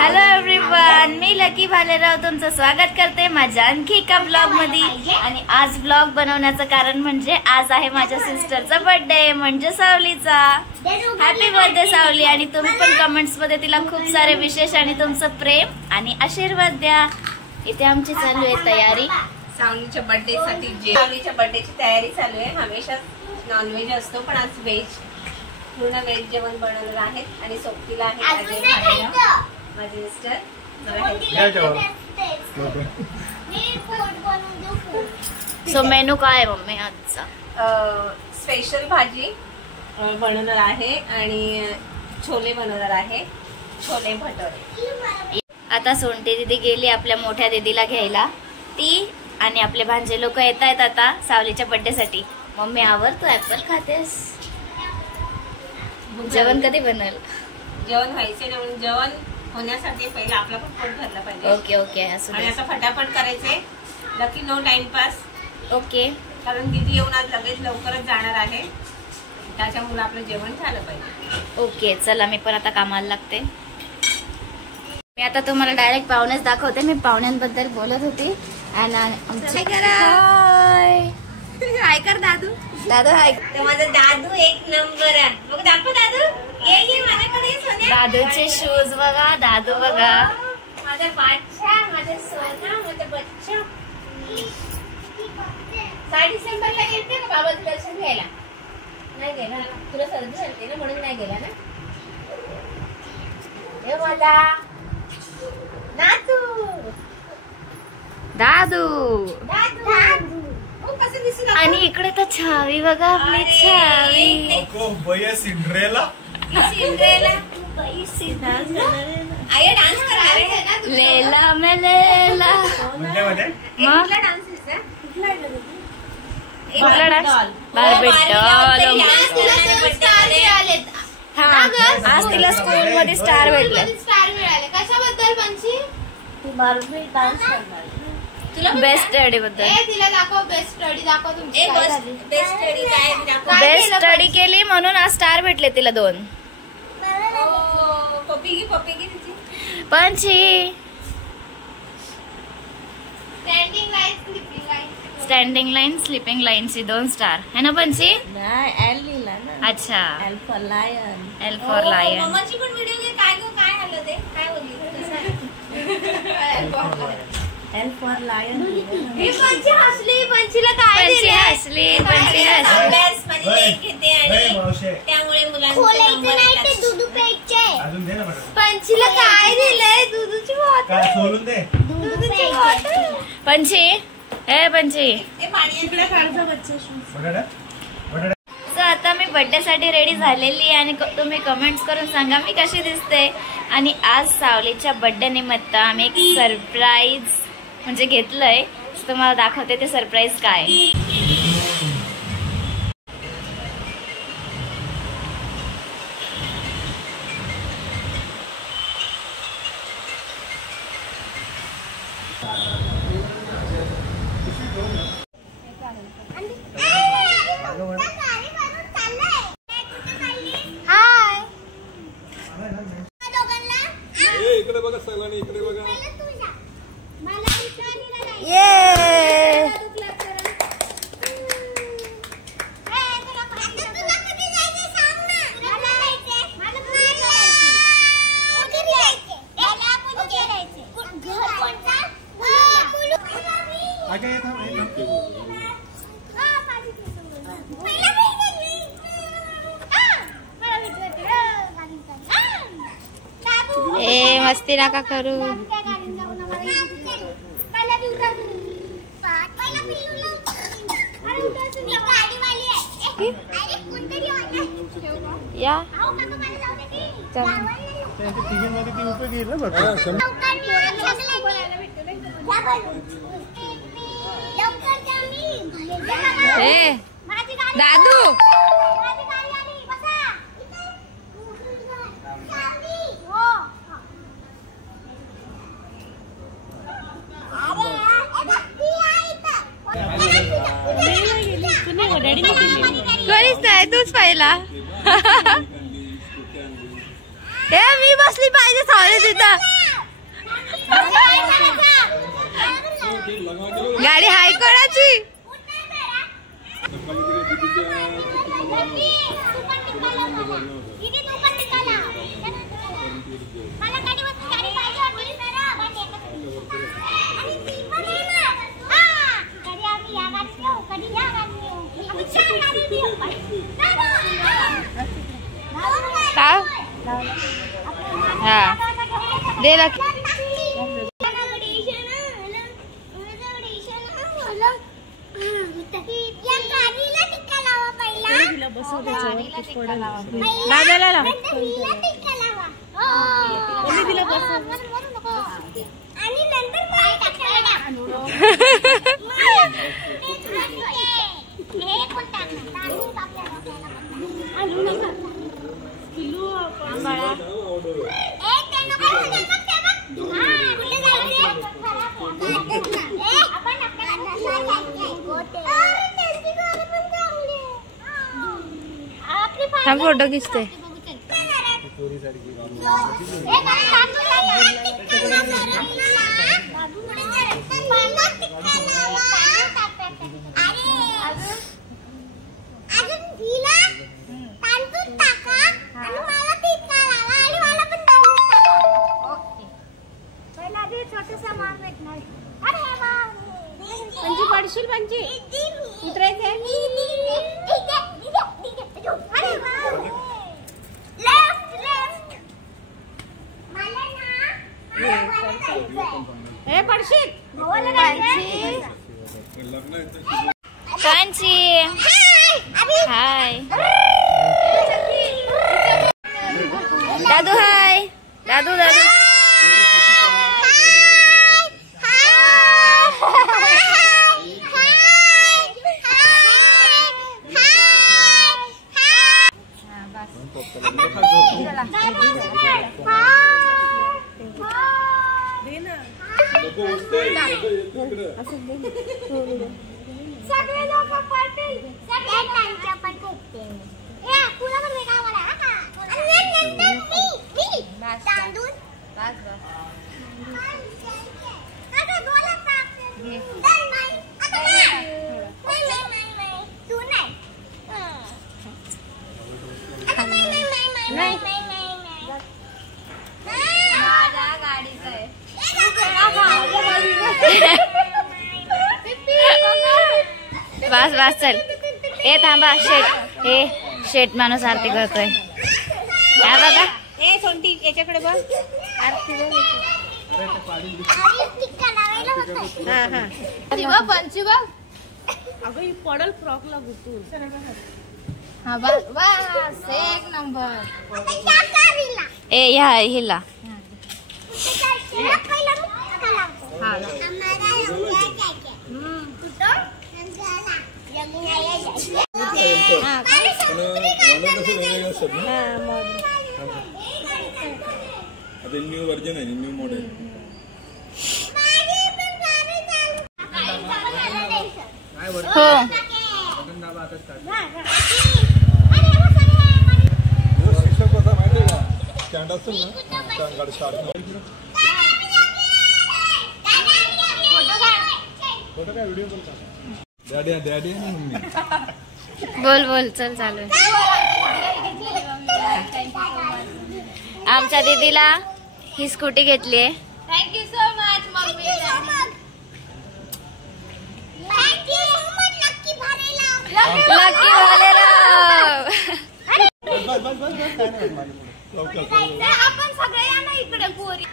Hello everyone, मी lucky Bhalerao तुमचं स्वागत करते माझ्या आणखी एका ब्लॉग मध्ये। आणि आज ब्लॉग बनवण्याचं कारण म्हणजे आज आहे माझ्या सिस्टरचा बर्थडे म्हणजे सावलीचा। हॅपी बर्थडे सावली। आणि तुम्ही पण कमेंट्स मध्ये तिला खूप सारे विशेष आणि तुमचं प्रेम आणि आशीर्वाद द्या। इथे आमची चालू आहे तयारी सावलीच्या बर्थडे साठी। सावलीच्या बर्थडेची तयारी चालू आहे। हमेशा नॉनव्हेज असतो पण आज व्हेज, पूर्ण व्हेज जेवण बनवलं आहे। आणि सोबतीला आहे माझी सिस्टर। सो मेनू काय आहे मम्मी आजचा? स्पेशल भाजी बनवणार आहे आणि छोले बनवणार आहे, छोले भटोरे। आता सोनटी दीदी गेली आपल्या मोठ्या दीदीला घ्यायला, ती आणि आपले भांजे लोक येत आहेत आता सावलीच्या बर्थडे साठी। मम्मी आवर, तू ऍपल खातेस? जेवण कधी बनल? जेवण व्हायचे ना, म्हणून जेवण होण्यासाठी पहिला आपला पण पोट भरलं पाहिजे। ओके ओके, आणि असं फटाफट करायचंय, लकी नो टाइमपास। ओके, कारण दीदी येऊन आज लगेच लवकरच जाणार आहे, त्याच्यामुळे आपलं जेवण झालं पाहिजे। ओके चला, मी पण आता कामाला लागते। मी आता तुम्हाला डायरेक्ट पाहुणेच दाखवते। मी पाहुण्यांबद्दल बोलत होती आणि आमचे हाय कर दादू। दादू हाय। तर माझा दादू एक नंबर आहे, मग दाखव दादू। ये माझ्याकडे सोन्या। दादूचे शूज बघा, दादू बघा, माझा बादशाह, माझा सोना, माझा बच्चा। 6 डिसेंबरला गेलते का बाबाचं दर्शन घ्यायला? नाही गेला, तुला सर्दी झाली ना म्हणून नाही गेला ना। हे माझा नातू दादू। दादू कसं दिसलं? आणि इकडे तर छावी बघा, आपली छावी। सिंड्रेला आया डान्स करणार आहे। लेला में लेला कुठला डान्स आहे? कुठला डान्स? Barbie doll. आज तिला स्कूल मध्ये स्टार भेटले। स्टार मिळाले कशाबद्दल? पंची बार्बी डान्स करणार। तुला बेस्ट स्टडी बद्दल। तिला दाखव, बेस्ट स्टडी दाखव तुमची। बेस्ट स्टडी काय? बेस्ट स्टडी केली म्हणून आज स्टार भेटले तिला 2। पप्पी की तिची पंची standing line, sleeping line. Standing line, sleeping line ची 2 स्टार है ना पंची? नाही, एल लिहिला ना। अच्छा, L for lion. L for lion. मम्माची पण व्हिडिओ घे। काय आलं ते? काय बोलली? L for lion. ही पंची हसली, पंचीला काय पंची दिले? हसली, पंची हसली। अभ्यास मध्ये लेख घेते आणि त्यामुळे मुलांचे नंबर येतात। अजून दे ना बघा। पंचीला काय दिलंय? दुधूची बॉटल। काय सोलून दे। दुधूची बॉटल। पंची, हे पंची। ते पाणी इकडे काढचा बच्चा बटाटा बटाटा। सो आता मी बर्थडे साठी रेडी झालेली आहे आणि तुम्ही कमेंट्स करून सांगा मी कशी दिसते। आणि आज सावलीच्या बर्थडे निमित्त आम्ही एक सरप्राईज म्हणजे घेतलंय, तुम्हाला दाखवते ते सरप्राईज काय। इकडे बघा सगळ्यांनी, इकडे बघा। ए मस्ती नका करू। या तिघींमध्ये ती उपयोग येईल ना बघा। ए दादू, कोणीच नाही, तूच पाहिला. हे मी बसली पाहिजे सावली तिथं. हा दे ला फोटो खिचते पंची पडशील पंची उतरायचंय हे पडशील कांची हाय दादू हाय दादू दादू सगळे लोक पडतील सगळे त्यांच्या पडतील ए तुला पण वेगळा वाला हा आणि मी तांदूळ बस आता गोला टाक नाही आता नाही तू नाही माझ्या गाडीचं आहे बस बस चल ए थांबा शेट हे शेट माणूस आरती करतोय काय बाबा ए सोंटी याच्याकडे बघ आरती पंची बघ अगं ही पडल फ्रॉकला गुतून हा बस एक नंबर आता ए ह्या हिला न्यू वर्जन आहे न्यू मॉडेल हो शिक्षक होता माहिती का स्टँड असेल ना गाडी फोटो काय व्हिडिओ बोलता डॅडी डॅडी आणि मम्मी बोल बोल चल चालू आमच्या दीदीला ही स्कूटी घेतली आहे thank you so much mummy lucky Bhalerao आपण सगळे या ना इकडे पोरी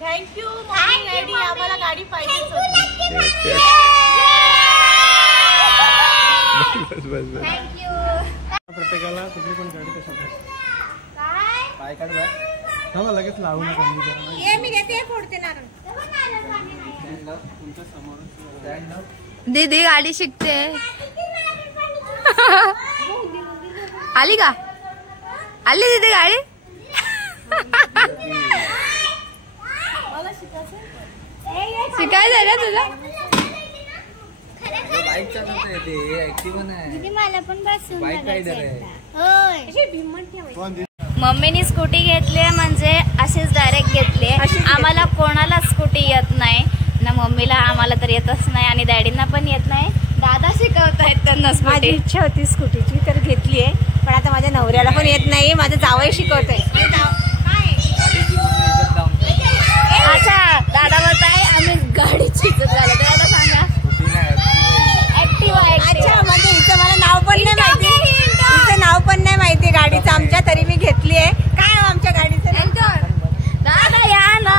थँक्यू मम्मी डॅडी आम्हाला गाडी पाहिजे प्रत्येकाला कुठली पण गाडी कशी काय काढवा थांबा लगेच लावू नका मी देते फोडते नारळ तुमच्या समोर दीदी गाडी शिकते आली का आली दीदी गाडी शिकायचं ना तुला बाईक चालवता येते ऍक्टिव्ह नाही मला पण बसून बाईक रायडर आहे होय मम्मीनी स्कूटी घेतली म्हणजे अशीच डायरेक्ट घेतली आम्हाला कोणाला स्कूटी येत नाही ना मम्मीला आम्हाला तर येतच नाही आणि डॅडींना पण येत नाही दादा शिकवतात आहेत त्यांना माझी स्कूटी. इच्छा होती स्कूटीची तर घेतली आहे, पण आता माझ्या नवऱ्याला पण येत नाही, माझं जावई शिकवतोय. अच्छा दादा बोलताय आम्ही गाडीची इज्जत घालतो. दादा सांगा. ऍक्टिवा. अच्छा म्हणजे हिचं मला नाव पण नाही माहिती, हिचं नाव पण नाही माहिती गाडीचं आमच्या, तरी मी घेतली आहे. काय हो आमच्या गाडीचं नाव? दादा या ना.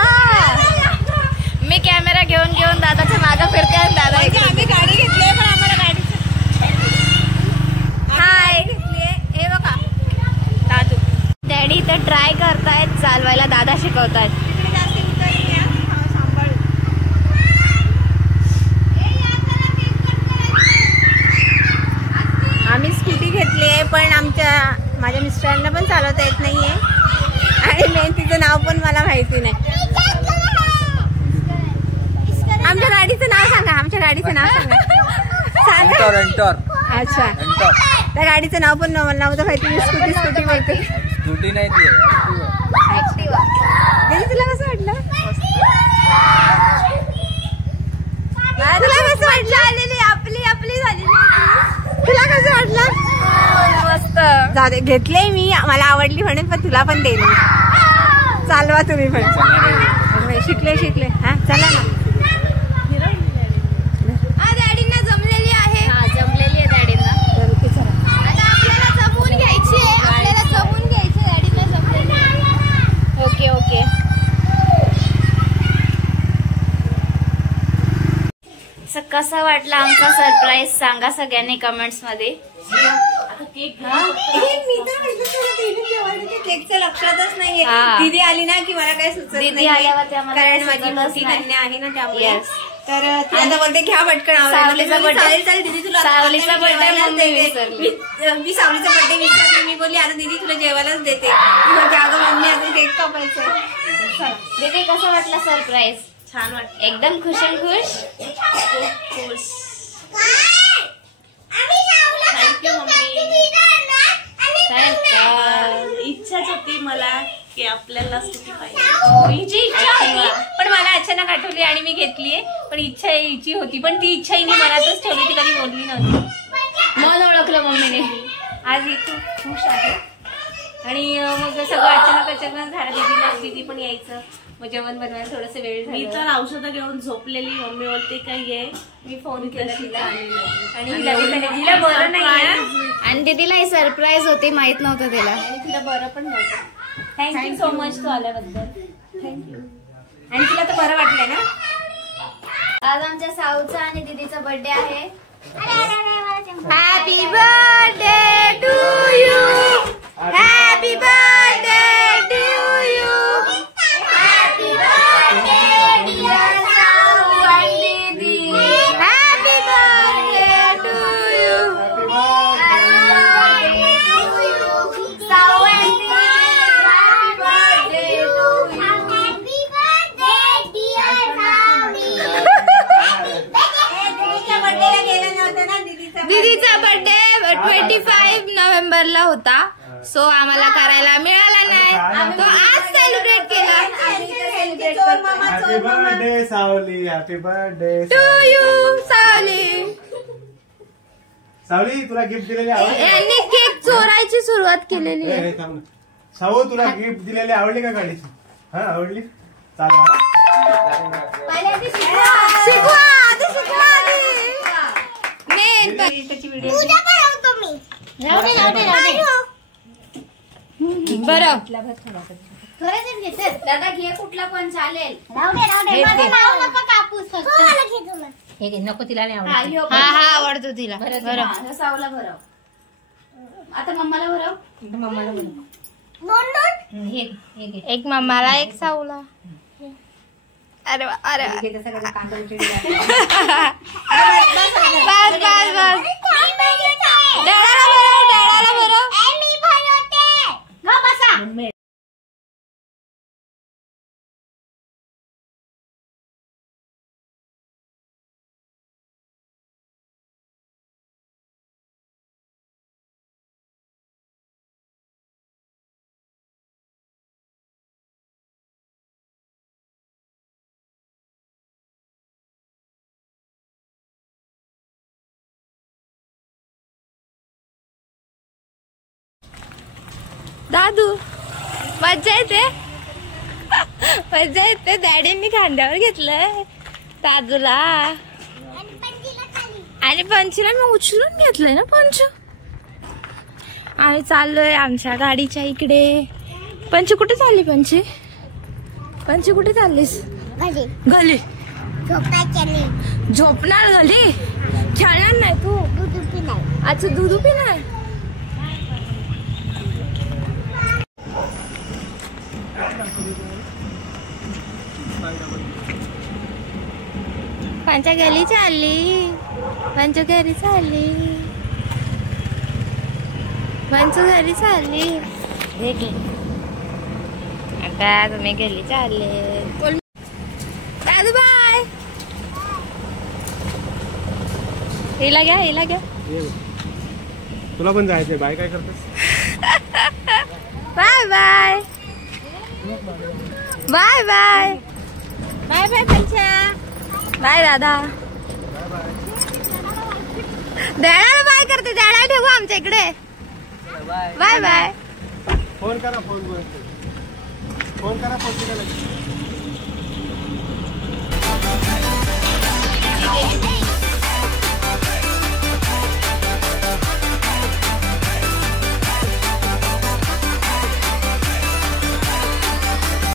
मी कॅमेरा घेऊन घेऊन दादाच्या मागं फिरते आणि दादा म्हणजे आम्ही गाडी घेतली आहे, पण आम्हाला गाडीचं हाय घेतली आहे. हे बघा दादू. डॅडी इथं ट्राय करतायत चालवायला, दादा शिकवतायत. आम्ही स्कूटी घेतली आहे, पण माझ्या मिस्टरांना पण चालवता येत नाहीये, आणि मेन तिचं नाव पण मला माहिती नाही. आमच्या गाडीचं नाव सांगा, आमच्या गाडीचं नाव सांगा. अच्छा, त्या गाडीचं नाव पण मला नव्हतं माहिती. मी स्कूटी माहिती. स्कूटी नाही ती ऍक्टिवा. दीदी तुला कसं वाटलं? तुला कसं वाटलं? आलेली आपली झालेली. तुला कसं वाटलं? मस्त. जाऊ दे, घेतले मी, मला आवडली म्हणून, पण तुला पण देईल. चालवा तुम्ही पण. शिकले हा चला ना. डॅडींना जमलेली आहे. हा जमलेली आहे डॅडींना. आता आपल्याला जमवून घ्यायची आहे. डॅडींना जमलेली आहे. ओके. कसा वाटला आमचा सरप्राईज सांगा सगळ्यांनी कमेंट्स मध्ये. केकचं लक्षातच नाहीये. हा. दीदी आली ना की मला काही सुचत दीदी नाहीये. आल्यावरती आम्हाला कारण काही माझी सुचतच मोठी नाही. कन्या आहे ना त्यामुळे. Yes. तर ती आता बोलते घ्या पटकन आवरायला. सावलीचा मी बोलली, birthday- चालेल दीदी तुला आता सावलीचा मी birthday जेवायलाच मम्मी देते. विसरली. मी सावलीचा बर्थडे विसरली. मी बोलली आता दीदी तुला जेवायलाच देते. ती म्हणते अगं मम्मी अजून केक कापायचं. दीदी कसा वाटला सरप्राईज? छान वाटत. एकदम खुश. Thank you mummy. इच्छाच होती मला की आपल्याला स्कूटी पाहिजे. हिची इच्छा होती, पण मला अचानक आठवली आणि मी घेतलीये. पण इच्छा हिची होती, पण ती इच्छा हिने मनातच ठेवली, ती कधी बोलली नव्हती. मन ओळखलं मम्मीने. आज ही खूप खुश आहे. आणि मग सगळं अचानक झालं. दीदी पण यायचं, मग जेवण बनवायला थोडस वेळ मी झाला. तर औषधं घेऊन झोपलेली. मम्मी बोलते काय ये, मी फोन केला तिला आणि आणि तिला बरं नाहीये आणि दीदीला ही सरप्राईज होती, माहित नव्हतं तिला. आणि तिला बरं पण नव्हतं. थँक्यू सो मच तू आल्याबद्दल. थँक्यू. आणि तिला तर बरं वाटलंय ना. आज आमच्या साऊचा आणि दीदीचा बर्थडे आहे. Happy birthday to you. Happy birthday to you. Happy birthday dear Sau आणि दीदी. Happy birthday to you. Sau आणि दीदी. Happy birthday to you. दीदीच्या बर्थडेला गेलं नव्हतं ना. दीदीचा बर्थडे 25 नोव्हेंबरला होता, सो आम्हाला करायला मिळाला नाही, तो आज सेलिब्रेट केला. हॅपी बर्थडे सावली. हॅपी बर्थडे टू यू सावली. सावली तुला गिफ्ट दिलेली आवडली? यांनी केक चोरायची सुरुवात केलेली आहे. थांब. सावू तुला गिफ्ट दिलेली आवडली का गाडीची? हा आवडली. चालेल. शिकवा आता, शिकवा आधी. मेन त्याची व्हिडिओ बरं दादा घे कुठला पण चालेल. नको तिला नाही हा आवडत. हा आवडतो तिला. बरं सावला भरव. आता मम्माला भरव. मम्माला बोल. एक मम्माला एक साऊला. अरे वा, अरे वा. बस बस बस. दादू मज्जा येते. मज्जा येते. डॅडींनी खांद्यावर घेतलंय दादूला आणि पंचीला मी उचलून घेतलंय ना. पंचू आम्ही चाललोय आमच्या गाडीच्या इकडे. पंचू कुठे चालली? पंची पंची कुठे चाललीस? गली झोपणार? गली खेळणार नाही तू? अच्छा दूध पिणार. पंचा गली चालली. पंचू घरी चालली. पंचू घरी चालली. आता तुम्ही गेली चालले. दादू बाय. हिला घ्या हिला घ्या. तुला पण जायचंय. बाय काय करतेस? Bye bye bye bye bye bye पंचा. बाय दादा. डॅडाला बाय करते. डॅडा ठेवू आमच्या इकडे. Bye bye. फोन करा. फोन करा. फोन केला.